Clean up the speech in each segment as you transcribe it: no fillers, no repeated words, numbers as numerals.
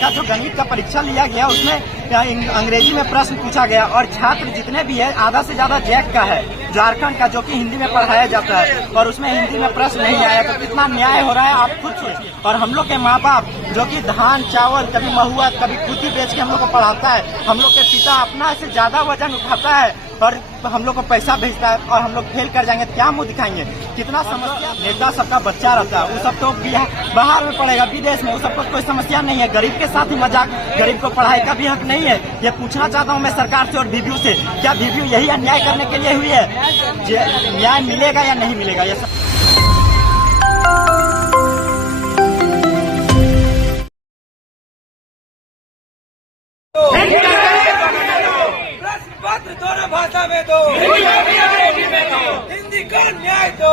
का जो गणित का परीक्षा लिया गया उसमें अंग्रेजी में प्रश्न पूछा गया और छात्र जितने भी है आधा से ज्यादा जैक का है, झारखंड का, जो कि हिंदी में पढ़ाया जाता है और उसमें हिंदी में प्रश्न नहीं आया। तो कितना न्याय हो रहा है आप खुद सोचिए। और हम लोग के माँ बाप जो कि धान चावल कभी महुआ कभी खुदी बेच के हम लोग को पढ़ाता है, हम लोग के पिता अपना से ज्यादा वजन उठाता है और हम लोग को पैसा भेजता है और हम लोग फेल कर जाएंगे, क्या मुंह दिखाएंगे। कितना समस्या, नेता सबका बच्चा रहता है, वो सब तो बाहर में पढ़ेगा विदेश में, वो सबको कोई समस्या नहीं है। गरीब के साथ ही मजाक, गरीब को पढ़ाई का भी हक नहीं है। ये पूछना चाहता हूँ मैं सरकार से और वीवीयू से, क्या वीवीयू यही अन्याय करने के लिए हुई है? न्याय मिलेगा या नहीं मिलेगा? ये सब पत्र दोनों भाषा में दो, हिंदी को न्याय दो,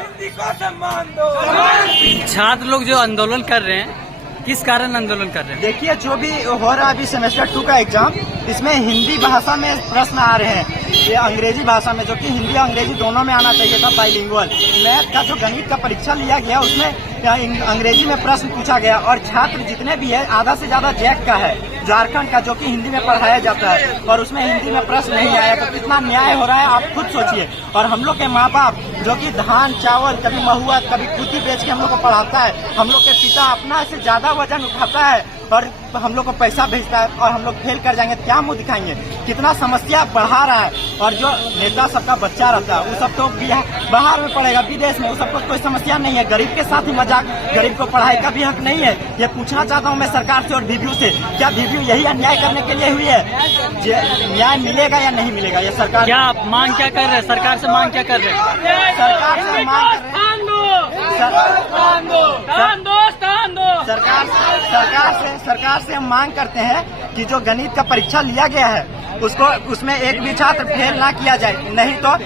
हिंदी को सम्मान दो। छात्र लोग जो आंदोलन कर रहे हैं, किस कारण आंदोलन कर रहे हैं? देखिए, जो भी हो रहा है अभी सेमेस्टर 2 का एग्जाम, इसमें हिंदी भाषा में प्रश्न आ रहे हैं, ये अंग्रेजी भाषा में, जो कि हिंदी और अंग्रेजी दोनों में आना चाहिए था, बाइलिंगुअल। मैथ का जो गणित का परीक्षा लिया गया उसमें अंग्रेजी में प्रश्न पूछा गया और छात्र जितने भी है आधा से ज्यादा जैक का है, झारखंड का, जो कि हिंदी में पढ़ाया जाता है और उसमें हिंदी में प्रश्न नहीं आया। तो कितना न्याय हो रहा है आप खुद सोचिए। और हम लोग के माँ बाप जो कि धान चावल कभी महुआ कभी खुदी बेच के हम लोग को पढ़ाता है, हम लोग के पिता अपना से ज्यादा वजन उठाता है और हम लोग को पैसा भेजता है और हम लोग फेल कर जाएंगे, क्या मुंह दिखाएंगे। कितना समस्या बढ़ा रहा है। और जो नेता सबका बच्चा रहता है, वो सब तो बाहर में पढ़ेगा विदेश में, वो सबको कोई समस्या नहीं है। गरीब के साथ ही मजाक, गरीब को पढ़ाई का भी हक नहीं है। ये पूछना चाहता हूँ मैं सरकार से और वीवीयू से, क्या वीवीयू यही अन्याय करने के लिए हुई है? न्याय मिलेगा या नहीं मिलेगा? ये सरकार क्या आप मांग क्या कर रहे हैं? सरकार से मांग क्या कर रहे हैं? सरकार से मांग कर रहे हैं, सरकार से हम मांग करते हैं कि जो गणित का परीक्षा लिया गया है उसमें एक भी छात्र फेल ना किया जाए, नहीं तो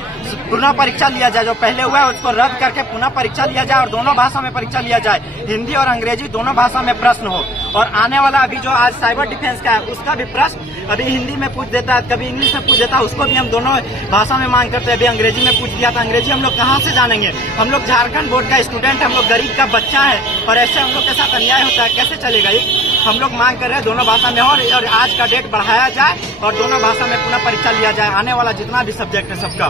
पुनः परीक्षा लिया जाए। जो पहले हुआ है उसको रद्द करके पुनः परीक्षा लिया जाए और दोनों भाषा में परीक्षा लिया जाए, हिंदी और अंग्रेजी दोनों भाषा में प्रश्न हो। और आने वाला अभी जो आज साइबर डिफेंस का है उसका भी प्रश्न अभी हिंदी में पूछ देता है, कभी इंग्लिश में पूछ देता है, उसको भी हम दोनों भाषा में मांग करते हैं। अभी अंग्रेजी में पूछ दिया था, अंग्रेजी हम लोग कहाँ से जानेंगे? हम लोग झारखंड बोर्ड का स्टूडेंट, हम लोग गरीब का बच्चा है और ऐसे हम लोग के साथ अन्याय होता है, कैसे चलेगा ये? हम लोग मांग कर रहे हैं दोनों भाषा में और आज का डेट बढ़ाया जाए और दोनों भाषा में पुनः परीक्षा लिया जाए, आने वाला जितना भी सब्जेक्ट है सबका।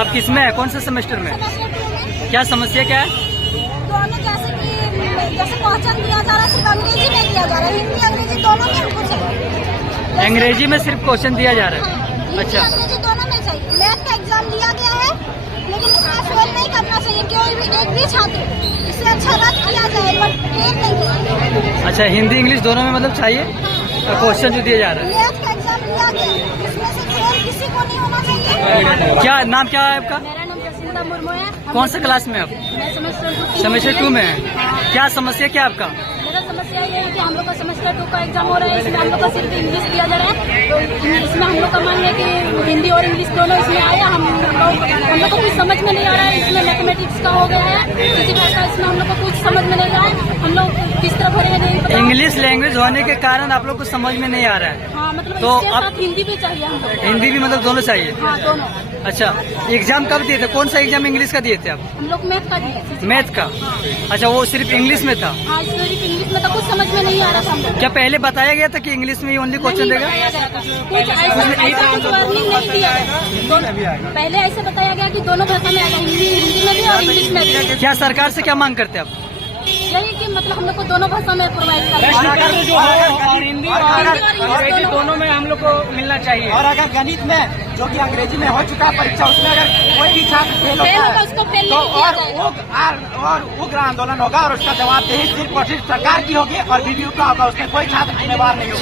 आप किस में है, कौन से सेमेस्टर में? क्या समस्या क्या है? दोनों जैसे क्वेश्चन दिया जा रहा है सिर्फ अंग्रेजी में दिया जा रहा है, हिंदी अंग्रेजी दोनों में हमको चाहिए। अंग्रेजी में सिर्फ क्वेश्चन दिया जा रहा है? अच्छा, अंग्रेजी दोनों में चाहिए। मैथ का एग्जाम लिया गया है लेकिन इसमें फेल नहीं करना चाहिए, कोई भी एक भी छात्र, इससे अच्छा रद्द किया जाए बट फेल नहीं किया। अच्छा, हिंदी इंग्लिश दोनों में मतलब चाहिए क्वेश्चन जो दिया जा रहा है। मैथ का एग्जाम लिया गया है, इसमें से फेल किसी को नहीं होना चाहिए। क्या नाम क्या है आपका? मेरा नाम जसिंदा मुर्मू है। कौन सा क्लास में आप? मैं सेमेस्टर 2 में है। क्या समस्या क्या आपका? मेरा समस्या ये है कि हम लोग का सेमेस्टर 2 का एग्जाम हो रहा है, इसमें हम लोग का सिर्फ इंग्लिश दिया जा रहा है। तो इसमें हम लोग का मान है कि हिंदी और इंग्लिश दोनों इसमें आया, हम लोग को कुछ समझ में नहीं आ रहा है। इसमें मैथमेटिक्स का हो गया है, फिजिक्स का, इसमें हम लोग को कुछ समझ में नहीं आ रहा है। हम लोग किस तरह भरेंगे नहीं पता। इंग्लिश लैंग्वेज होने के कारण आप लोग को समझ में नहीं आ रहा है? हाँ, मतलब तो इसके आप साथ हिंदी भी चाहिए हमको। हिंदी भी मतलब दोनों चाहिए? हाँ, दोनों। अच्छा, एग्जाम कब दिए थे? कौन सा एग्जाम इंग्लिश का दिए थे आप? हम लोग मैथ का दिए। मैथ का? अच्छा, वो सिर्फ इंग्लिश में था? हाँ, सिर्फ इंग्लिश में तो कुछ समझ में नहीं आ रहा था हमको। क्या पहले बताया गया था कि इंग्लिश में ही ओनली क्वेश्चन देगा? कुछ ऐसा कुछ वार्निंग नहीं दिया गया। पहले ऐसे बताया गया कि दोनों भाषा में आएगा, हिंदी में भी और इंग्लिश में भी। क्या सरकार से क्या मांग करते हैं आप? यही कि मतलब हम लोग को दोनों भाषा में प्रोवाइड करना और हिंदी और अंग्रेजी दोनों में हम लोग को मिलना चाहिए। और अगर गणित में जो कि अंग्रेजी में हो चुका परीक्षा, उसमें अगर कोई भी छात्र फेल होता है उसको फेल तो नहीं किया जाएगा। और उग्र आंदोलन होगा और उसका जवाबदेही सिर्फ और सिर्फ सरकार की होगी और वीवीयू का होगा, उसमें कोई छात्र जिम्मेवार नहीं होगा।